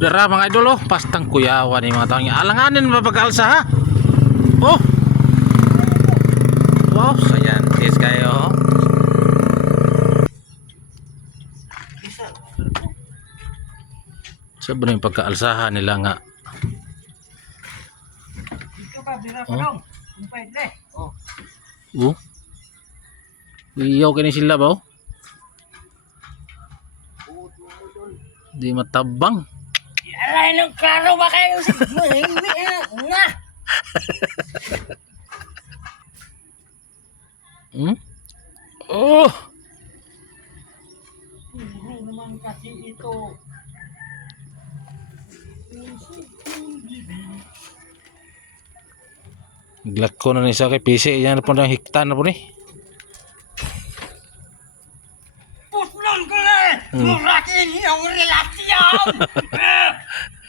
dara mga idol oh, pastang kuyawan ni mga taong alanganin mapag-alsa ha. Oh. Wow, sayantis kayo. oh. Sabi yung pagkaalsahan nila nga. Oh. Oh. Oh. Iyaw kini sila ba oh? Di matabang. Alay ng klaro ba kayo? Nga! Hmm? Oh. Hindi naman kasi ito. Glako na ni sa kay PC yan na po ng hiktan na po ni. Na! Hmm. Murakin yung relasyon!